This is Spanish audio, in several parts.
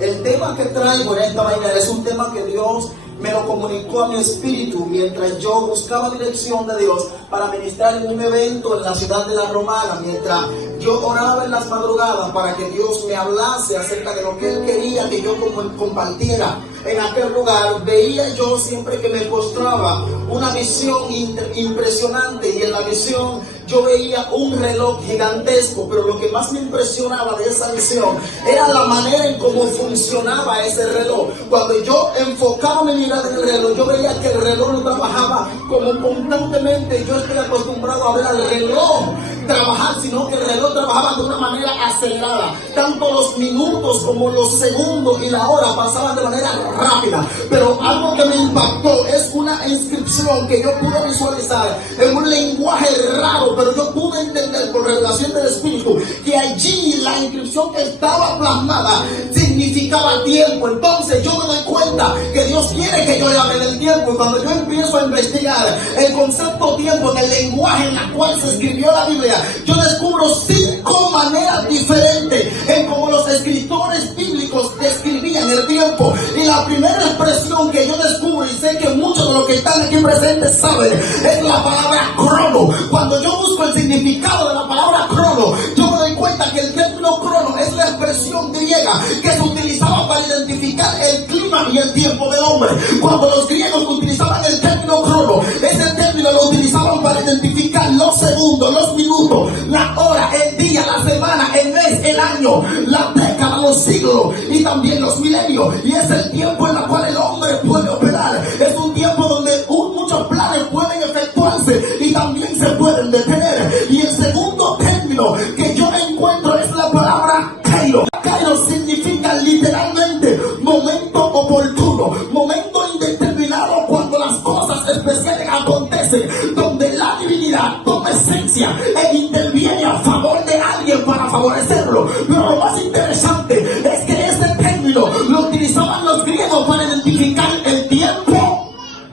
El tema que traigo en esta mañana es un tema que Dios me lo comunicó a mi espíritu mientras yo buscaba dirección de Dios para ministrar en un evento en la ciudad de La Romana, mientras yo oraba en las madrugadas para que Dios me hablase acerca de lo que Él quería que yo compartiera en aquel lugar. Veía yo siempre que me postraba una visión impresionante, y en la visión yo veía un reloj gigantesco, pero lo que más me impresionaba de esa visión era la manera en cómo funcionaba ese reloj. Cuando yo enfocaba mi mirada en el reloj, yo veía que el reloj no trabajaba como constantemente yo estoy acostumbrado a ver al reloj trabajar, sino que el reloj trabajaba de una manera acelerada. Tanto los minutos como los segundos y la hora pasaban de manera rápida. Pero algo que me impactó es una inscripción que yo pude visualizar en un lenguaje raro, pero yo pude entender por revelación del Espíritu que allí la inscripción que estaba plasmada significaba tiempo. Entonces yo me doy cuenta que Dios quiere que yo le hable del tiempo, y cuando yo empiezo a investigar el concepto tiempo en el lenguaje en el cual se escribió la Biblia, yo descubro 5 maneras diferentes en cómo los escritores bíblicos describían el tiempo. Y la primera expresión que yo descubro, y sé que muchos de los que están aquí presentes saben, es la palabra crono. Cuando yo busco el significado de la palabra crono, yo me doy cuenta que el término crono es la expresión griega que se utilizaba para identificar el clima y el tiempo del hombre. Cuando los griegos utilizaban el término crono, ese término lo utilizaban para identificar los segundos, los minutos, la hora, el día, la semana, el mes, el año, la década, los siglos y también los milenios. Y es el tiempo en el cual el hombre puede operar. Es un tiempo donde muchos planes pueden efectuarse y también se pueden detener. Y el segundo término que yo encuentro es la palabra kairos. Kairos significa literalmente momento oportuno, momento indeterminado, cuando las cosas especiales acontecen, donde la divinidad toma esencia e interviene a favor de alguien para favorecerlo. Pero lo más interesante es que este término lo utilizaban los griegos para identificar el tiempo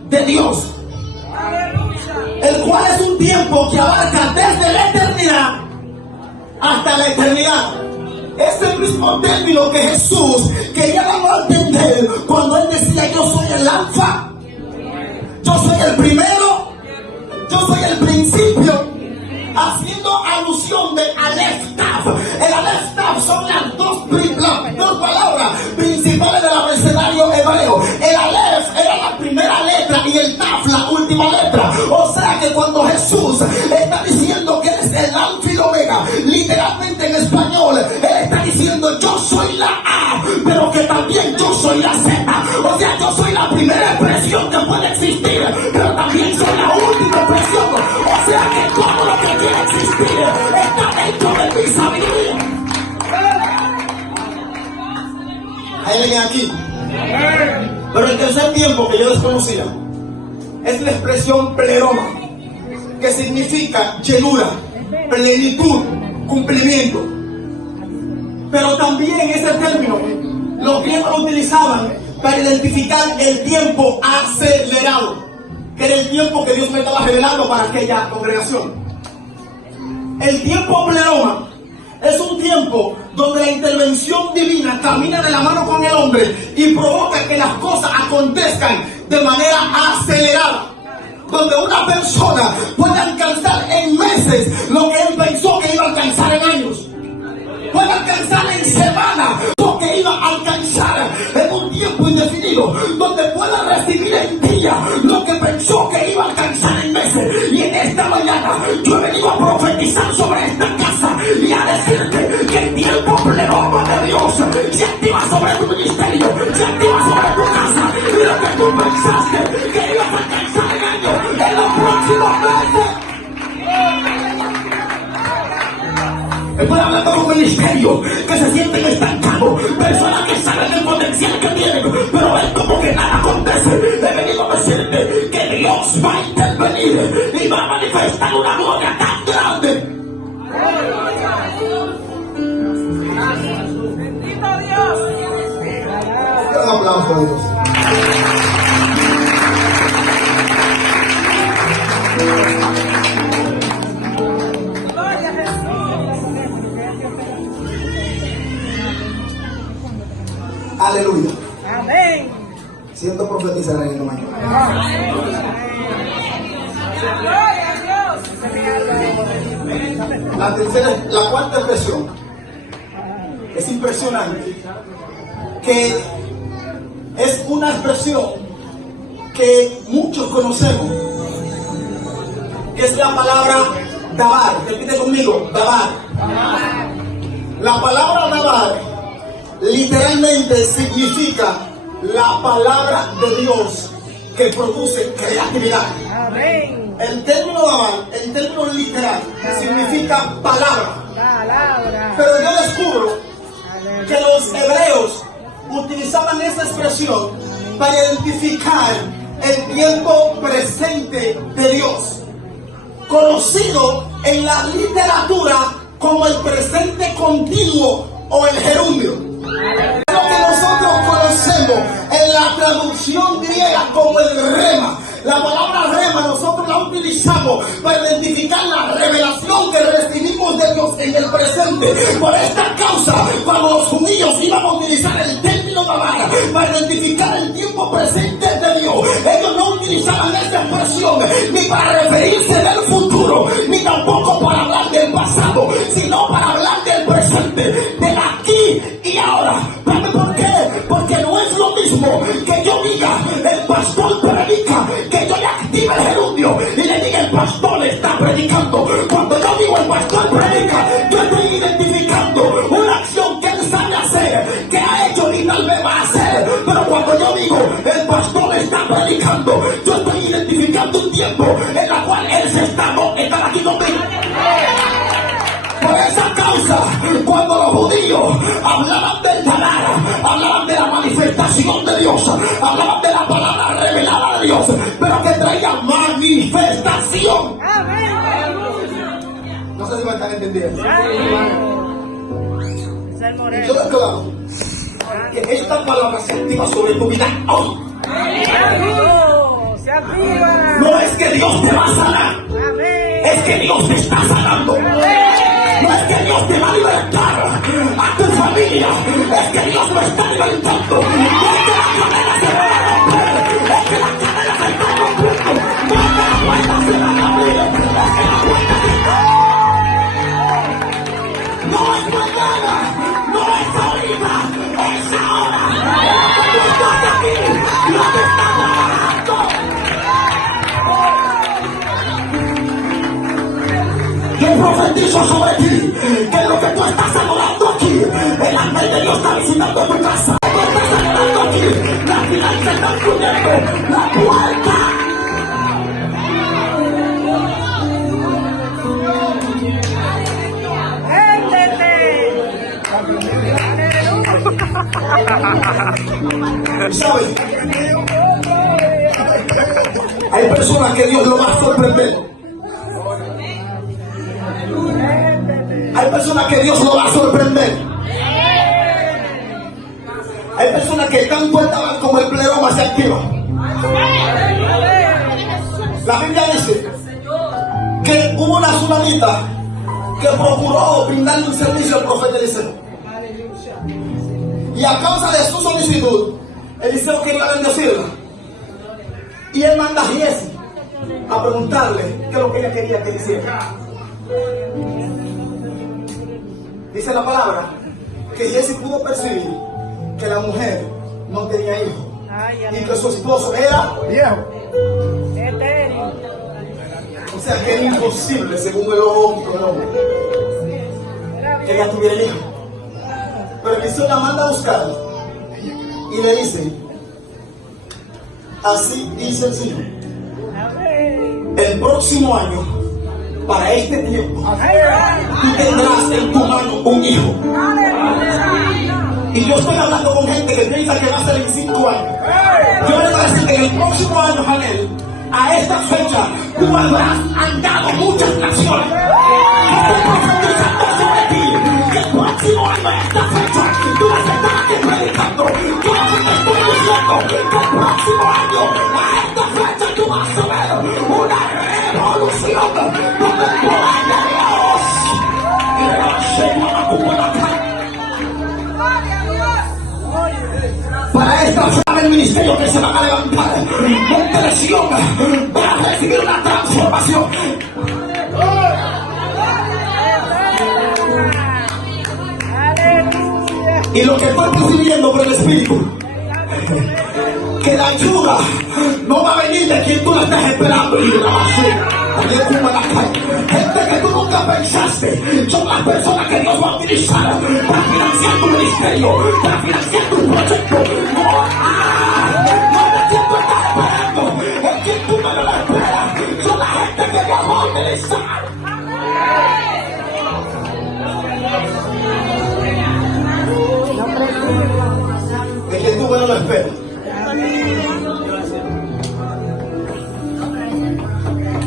de Dios, el cual es un tiempo que abarca desde la eternidad hasta la eternidad. Es el mismo término que Jesús quería dar a entender cuando Él decía: yo soy el alfa, yo soy el primero, yo soy el principio, haciendo alusión de Aleph Tav. El Aleph Tav son las dos palabras principales del abecedario hebreo. El Aleph era la primera letra y el Tav la última letra. O sea que cuando Jesús está diciendo que es el alfa y el omega, literalmente en español Él está diciendo: yo soy la A, pero que también yo soy la Z. O sea, yo soy la primera expresión que puede existir, pero también soy la última expresión. O sea que todo lo que quiere existir está dentro de mi sabiduría. Hay alguien aquí. Pero el tercer tiempo que yo desconocía es la expresión pleroma, que significa llenura, plenitud, cumplimiento. Pero también ese término los griegos lo utilizaban para identificar el tiempo acelerado, que era el tiempo que Dios me estaba revelando para aquella congregación. El tiempo pleroma es un tiempo donde la intervención divina camina de la mano con el hombre y provoca que las cosas acontezcan de manera acelerada, donde una persona puede alcanzar en meses lo que él pensó que iba a alcanzar en años, puede alcanzar en semanas lo que iba a alcanzar en un tiempo indefinido, donde puede recibir en día lo que pensó que iba a alcanzar en meses. Y en esta mañana yo he venido a profetizar sobre esta casa y a decirte que el tiempo pleroma de Dios se activa sobre tu ministerio, se activa sobre tu casa, y lo que tú pensaste que ibas a alcanzar en años, en los próximos meses. Estoy hablando de un ministerio que se sienten estancados, personas que saben el potencial que tienen, pero ven como que nada acontece. He venido a decirte que Dios va a intervenir y va a manifestar una gloria tan grande. ¡Bendito Dios! Un aplauso a Dios. Aleluya. Amén. Siento profetizar en esta mañana. La cuarta expresión es impresionante, que es una expresión que muchos conocemos, que es la palabra dabar. Repite conmigo, dabar. La palabra dabar literalmente significa la palabra de Dios que produce creatividad. Amén. El término dabar, el término literal, significa palabra. Pero yo descubro que los hebreos utilizaban esta expresión para identificar el tiempo presente de Dios, conocido en la literatura como el presente continuo o el gerundio. Lo que nosotros conocemos en la traducción griega como el rema. La palabra rema nosotros la utilizamos para identificar la revelación que recibimos de Dios en el presente. Por esta causa, cuando los judíos iban a utilizar el término dabar para identificar el tiempo presente de Dios, ellos no utilizaban esta expresión ni para referirse del futuro, ni tampoco para hablar del pasado, sino para hablar del presente, del aquí y ahora. ¿Por qué? Porque no es lo mismo que yo diga el pastor predica, que yo le active el gerundio y le diga el pastor está predicando. Cuando yo digo el pastor predica, yo estoy identificando una acción que él sabe hacer, que ha hecho y tal vez va a hacer. Pero cuando yo digo el pastor está predicando, yo estoy identificando un tiempo en la cual él se está aquí conmigo. Por esa causa, cuando los judíos hablaban del dabar, hablaban de la manifestación de Dios, hablaban de la palabra revelada de Dios, pero que traía manifestación. No sé si me están entendiendo. Yo declaro que esta palabra se activa sobre tu vida hoy. No es que Dios te va a sanar, es que Dios te está sanando. No es que Dios te va a libertar a tu familia, es que Dios lo está libertando. No es que la cadena se va a romper, es que la cadena se está rompiendo. No es que la puerta se va a abrir, es que la puerta se está abriendo. No es mañana, no es ahorita, es ahora. Tú estás aquí, Dios te está trabajando. Yo profetizo sobre ti que lo que tú estás adorando aquí, el ángel de Dios está visitando tu casa. Tú estás adorando aquí, la final se está fluyendo, la puerta. ¿Sabes? Hay personas que Dios lo va a sorprender. Hay personas que Dios lo va a sorprender. Hay personas que tan puertas como el pleroma se activa. La Biblia dice que hubo una tsunamita que procuró brindarle un servicio al profeta Eliseo. Y a causa de su solicitud, Eliseo quería bendecirla. Y él manda a Giesi a preguntarle qué es lo que ella quería que le hiciera. Dice la palabra que Giesi pudo percibir que la mujer no tenía hijo y que su esposo era viejo. O sea que era imposible, según el ojo del hombre, que ella tuviera el hijo. Pero Eliseo la manda a buscar y le dice: así dice el Señor, el próximo año, para este tiempo, tú tendrás en tu mano un hijo. Y yo estoy hablando con gente que piensa que va a ser en 5 años. Yo le voy a decir que en el próximo año, Janel, a esta fecha, tú habrás andado muchas naciones. Yo estoy profetizando sobre ti que el próximo año, a esta fecha, tú vas a estar aquí predicando. Yo te estoy diciendo que el próximo año, a esta fecha, tú vas a ver una revolución donde el poder de Dios y la Señora como la carne. para esta frase del ministerio que se van a levantar. Esta lesión va a recibir una transformación. Y lo que estoy percibiendo por el Espíritu, que la ayuda no va a venir de quien tú la estás esperando, y la va a hacer. Gente que tú nunca pensaste, son las personas que Dios va a utilizar para financiar tu ministerio, para financiar tu proyecto. No me siento estar esperando, es quien tú no lo esperas, son la gente que Dios va a utilizar. Es quien tú no lo esperas.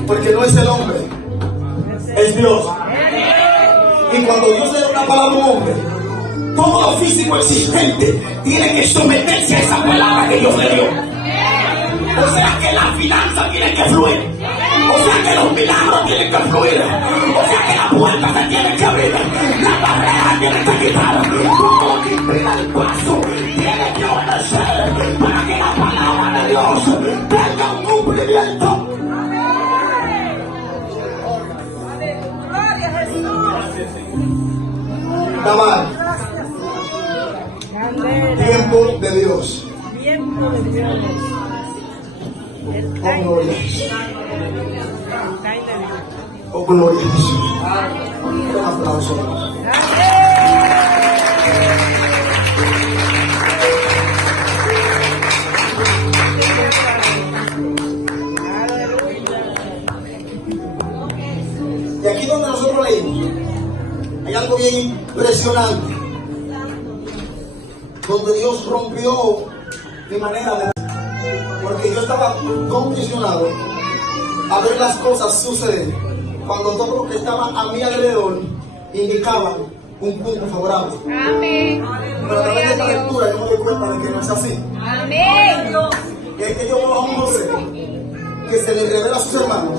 Porque no es el hombre, es Dios. Y cuando Dios le da una palabra a un hombre, todo lo físico existente tiene que someterse a esa palabra que Dios le dio. O sea que la finanza tiene que fluir. O sea que los milagros tienen que fluir. O sea que la puerta se tiene que abrir. La barrera tiene que quitar. Todo lo que impida el paso tiene que obedecer para que la palabra de Dios tenga un cumplimiento. Tamar, tiempo de Dios. Tiempo de Dios. El time gloria. de Dios. Oh, gloria a Jesús. Un aplauso. Y aquí donde nosotros leímos, hay algo bien impresionante, donde Dios rompió mi manera de... Porque yo estaba condicionado a ver las cosas suceder cuando todo lo que estaba a mi alrededor indicaban un punto favorable. Amén. Pero a través de esta lectura yo me doy cuenta de que no es así. Amén. Y es que yo veo a un José que se le revela a sus hermanos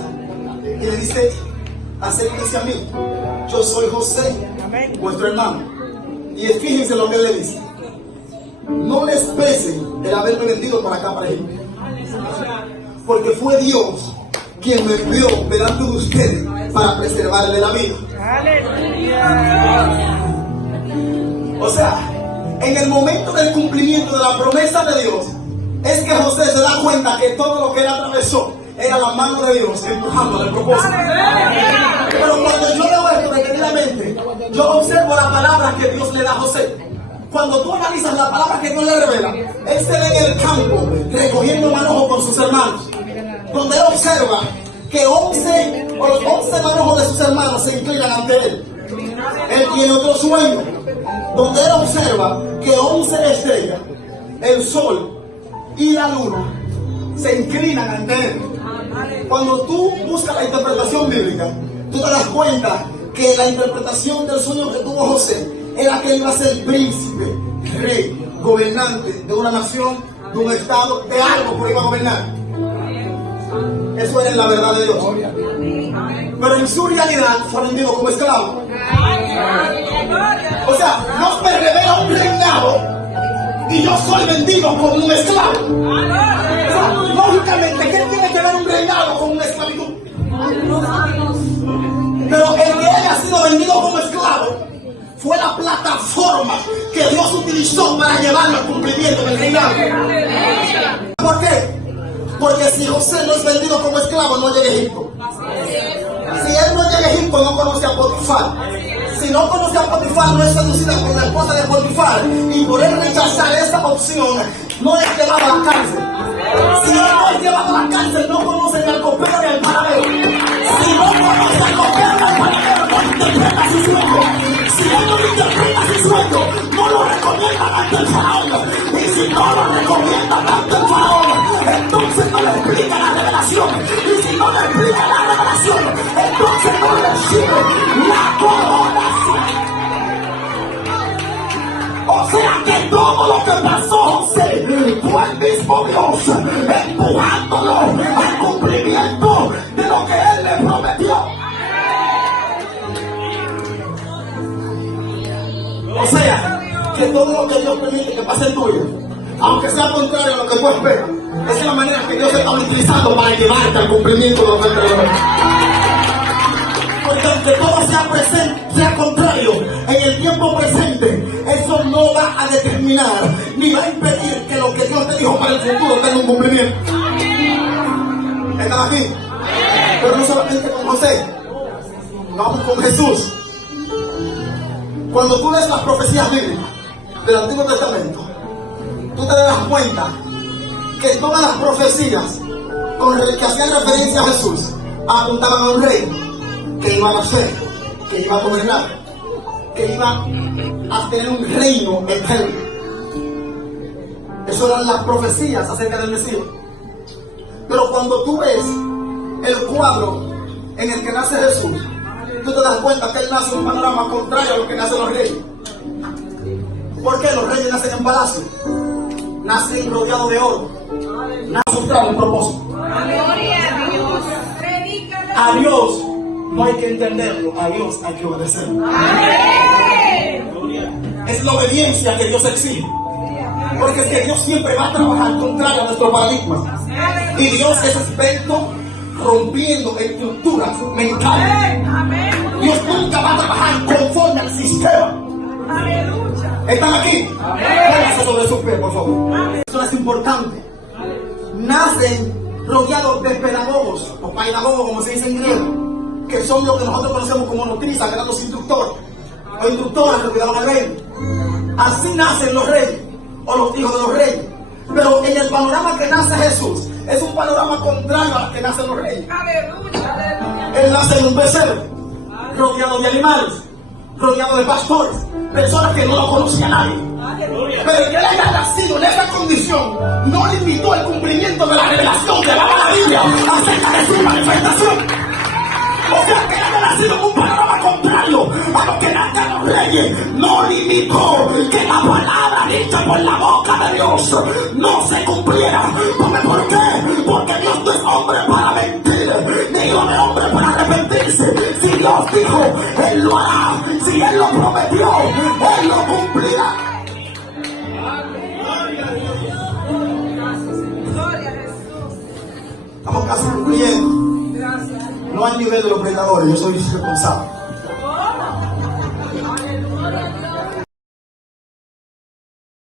y le dice, acérquense a mí, yo soy José, vuestro hermano. Y fíjense lo que él le dice: no les pese el haberme vendido para acá, para Egipto, porque fue Dios quien me envió delante de ustedes para preservarle la vida. Aleluya. O sea, en el momento del cumplimiento de la promesa de Dios, es que José se da cuenta que todo lo que él atravesó era la mano de Dios empujando el propósito. Pero cuando yo leo esto detenidamente, yo observo la palabra que Dios le da a José. Cuando tú analizas la palabra que Dios le revela, él se ve en el campo recogiendo manojo con sus hermanos, donde él observa que 11 o los 11 manojos de sus hermanos se inclinan ante él. Él tiene otro sueño, donde él observa que 11 estrellas, el sol y la luna, se inclinan ante él. Cuando tú buscas la interpretación bíblica, tú te das cuenta que la interpretación del sueño que tuvo José era que él iba a ser príncipe, rey, gobernante de una nación, de un estado, de algo que iba a gobernar. Eso era la verdad de Dios. Pero en su realidad fue vendido como esclavo. O sea, Dios me revela un reinado y yo soy vendido como un esclavo. O sea, lógicamente, ¿qué tiene que ver un reinado con una esclavitud? Pero el que haya sido vendido como esclavo fue la plataforma que Dios utilizó para llevarlo al cumplimiento del reinado. ¿Por qué? Porque si José no es vendido como esclavo, no llega a Egipto. Si él no llega a Egipto, no conoce a Potifar. Si no conoce a Potifar, no es seducida por la esposa de Potifar. Y por él rechazar esta opción, no es llevado a la cárcel. Si él no es llevado a la cárcel, no conoce ni al copero ni al panadero. Si no conoce al copero ni al panadero, no interpreta su sueño. Si él no interpreta su sueño, no lo recomiendan ante el faraón. Y si no lo recomiendan ante el faraón, entonces no le explica la revelación. Y si no le explica la revelación, entonces no recibe la coronación. O sea que todo lo que pasó José fue el mismo Dios empujándolo al cumplimiento de lo que él le prometió. O sea que todo lo que Dios permite que pase en tu vida aunque sea contrario a lo que tú esperas. Esa es la manera que Dios está utilizando para llevarte al cumplimiento de lo que Él te dio. Porque aunque todo sea contrario en el tiempo presente, eso no va a determinar ni va a impedir que lo que Dios te dijo para el futuro tenga un cumplimiento. ¿Están aquí? Pero no solamente con José, vamos con Jesús. Cuando tú lees las profecías bíblicas del Antiguo Testamento, tú te das cuenta que todas las profecías que hacían referencia a Jesús apuntaban a un rey que iba a nacer, que iba a gobernar, que iba a tener un reino eterno. Esas eran las profecías acerca del Mesías. Pero cuando tú ves el cuadro en el que nace Jesús, tú te das cuenta que Él nace en un panorama contrario a lo que nacen los reyes. ¿Por qué los reyes nacen en palacio? Nacen rodeados de oro. Nacen buscando un propósito. Gloria a Dios. A Dios no hay que entenderlo, a Dios hay que obedecerlo. Es la obediencia que Dios exige. Porque es que Dios siempre va a trabajar contrario a nuestro paradigma. Y Dios es experto rompiendo estructuras mentales. Dios nunca va a trabajar conforme al sistema. ¿Están aquí? Pónganse sobre sus pies, por favor. Eso es importante. Nacen rodeados de pedagogos, o pedagogos como se dice en griego, que son lo que nosotros conocemos como nodrizas, que eran los instructores, o instructoras que cuidaban al rey. Así nacen los reyes, o los hijos de los reyes. Pero en el panorama que nace Jesús, es un panorama contrario al que nacen los reyes. Él nace en un becerro, rodeado de animales, rodeado de pastores, personas que no lo conocía nadie. Pero que él haya nacido en esa condición no limitó el cumplimiento de la revelación que daba la Biblia acerca de su manifestación. O sea, que él haya nacido en un panorama contrario a lo que nacen los reyes no limitó que la palabra dicha por la boca de Dios no se cumpliera. ¿Por qué? Porque Dios no es hombre para mentir, ni hijo de hombre para arrepentirse. Si Dios dijo, Él lo hará. Si Él lo prometió, Él lo cumplirá. Estamos casi concluyendo. No al nivel de los predicadores, yo soy responsable.